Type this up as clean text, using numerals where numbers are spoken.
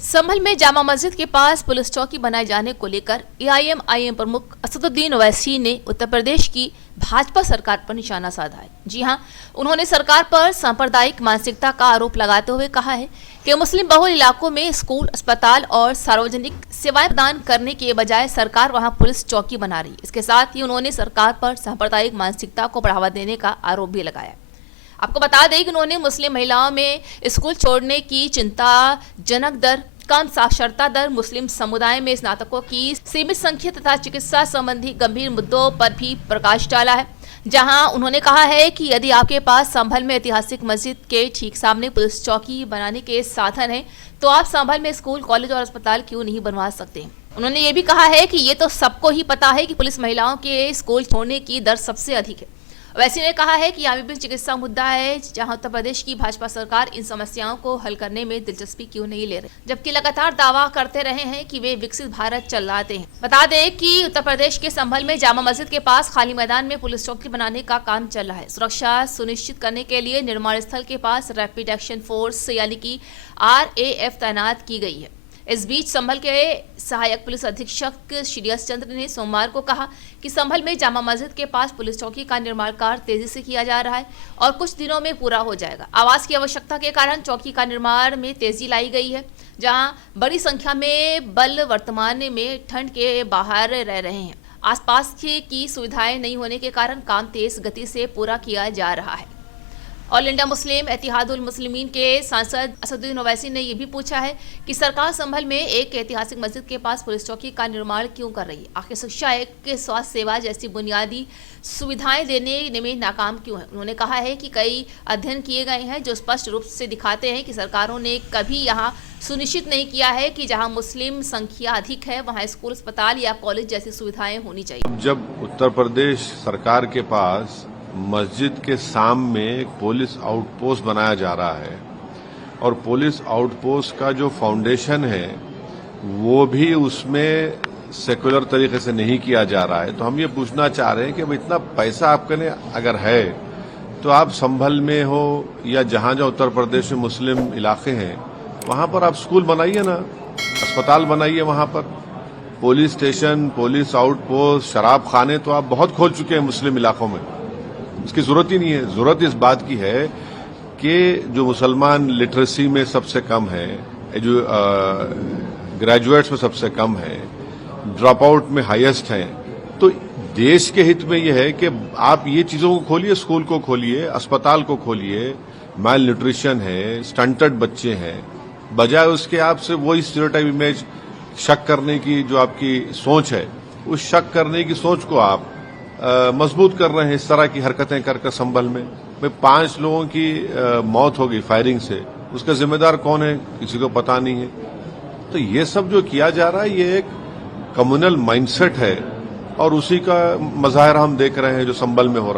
संभल में जामा मस्जिद के पास पुलिस चौकी बनाए जाने को लेकर एआईएम प्रमुख असदुद्दीन ओवैसी ने उत्तर प्रदेश की भाजपा सरकार पर निशाना साधा है। जी हां, उन्होंने सरकार पर सांप्रदायिक मानसिकता का आरोप लगाते हुए कहा है कि मुस्लिम बहुल इलाकों में स्कूल, अस्पताल और सार्वजनिक सेवाएं प्रदान करने के बजाय सरकार वहां पुलिस चौकी बना रही है। इसके साथ ही उन्होंने सरकार पर सांप्रदायिक मानसिकता को बढ़ावा देने का आरोप भी लगाया। आपको बता दें कि उन्होंने मुस्लिम महिलाओं में स्कूल छोड़ने की चिंताजनक दर, कम साक्षरता दर, मुस्लिम समुदाय में स्नातकों की सीमित संख्या तथा चिकित्सा संबंधी गंभीर मुद्दों पर भी प्रकाश डाला है। जहां उन्होंने कहा है कि यदि आपके पास संभल में ऐतिहासिक मस्जिद के ठीक सामने पुलिस चौकी बनाने के साधन है, तो आप संभल में स्कूल, कॉलेज और अस्पताल क्यों नहीं बनवा सकते। उन्होंने ये भी कहा है कि ये तो सबको ही पता है कि पुलिस महिलाओं के स्कूल छोड़ने की दर सबसे अधिक है। वैसे ने कहा है कि यहाँ विभिन्न चिकित्सा मुद्दा है, जहां उत्तर प्रदेश की भाजपा सरकार इन समस्याओं को हल करने में दिलचस्पी क्यों नहीं ले रही, जबकि लगातार दावा करते रहे हैं कि वे विकसित भारत चलाते हैं। बता दें कि उत्तर प्रदेश के संभल में जामा मस्जिद के पास खाली मैदान में पुलिस चौकी बनाने का काम चल रहा है। सुरक्षा सुनिश्चित करने के लिए निर्माण स्थल के पास रैपिड एक्शन फोर्स यानी कि RAF तैनात की गई है। इस बीच संभल के सहायक पुलिस अधीक्षक श्री एस चंद्र ने सोमवार को कहा कि संभल में जामा मस्जिद के पास पुलिस चौकी का निर्माण कार्य तेजी से किया जा रहा है और कुछ दिनों में पूरा हो जाएगा। आवास की आवश्यकता के कारण चौकी का निर्माण में तेजी लाई गई है, जहां बड़ी संख्या में बल वर्तमान में ठंड के बाहर रह रहे हैं। आसपास की सुविधाएं नहीं होने के कारण काम तेज गति से पूरा किया जा रहा है। All India Muslim Ittehadul Muslimeen के सांसद असदुद्दीन ओवैसी ने यह भी पूछा है कि सरकार संभल में एक ऐतिहासिक मस्जिद के पास पुलिस चौकी का निर्माण क्यों कर रही है। आखिर शिक्षा, एक स्वास्थ्य सेवा जैसी बुनियादी सुविधाएं देने में नाकाम क्यों है। उन्होंने कहा है कि कई अध्ययन किए गए हैं जो स्पष्ट रूप से दिखाते हैं कि सरकारों ने कभी यहाँ सुनिश्चित नहीं किया है कि जहाँ मुस्लिम संख्या अधिक है वहाँ स्कूल, अस्पताल या कॉलेज जैसी सुविधाएं होनी चाहिए। जब उत्तर प्रदेश सरकार के पास मस्जिद के सामने एक पुलिस आउटपोस्ट बनाया जा रहा है और पुलिस आउटपोस्ट का जो फाउंडेशन है वो भी उसमें सेकुलर तरीके से नहीं किया जा रहा है, तो हम ये पूछना चाह रहे हैं कि अब इतना पैसा आपके लिए अगर है तो आप संभल में हो या जहां जहां उत्तर प्रदेश में मुस्लिम इलाके हैं वहां पर आप स्कूल बनाइए ना, अस्पताल बनाइए, वहां पर पुलिस स्टेशन, पुलिस आउटपोस्ट, शराब खाने तो आप बहुत खोल चुके हैं मुस्लिम इलाकों में। इसकी जरूरत ही नहीं है। जरूरत इस बात की है कि जो मुसलमान लिटरेसी में सबसे कम है, जो ग्रेजुएट्स में सबसे कम है, ड्रॉप आउट में हाईएस्ट है, तो देश के हित में यह है कि आप ये चीजों को खोलिए, स्कूल को खोलिए, अस्पताल को खोलिए। माल न्यूट्रिशन है, स्टंटेड बच्चे हैं, बजाय उसके आपसे वही स्टीरियोटाइप इमेज, शक करने की जो आपकी सोच है, उस शक करने की सोच को आप मजबूत कर रहे हैं इस तरह की हरकतें कर संभल में। 5 लोगों की मौत हो गई फायरिंग से, उसका जिम्मेदार कौन है किसी को पता नहीं है। तो ये सब जो किया जा रहा है ये एक कम्युनल माइंडसेट है और उसी का मजाहिरा हम देख रहे हैं जो संभल में हो रहा है।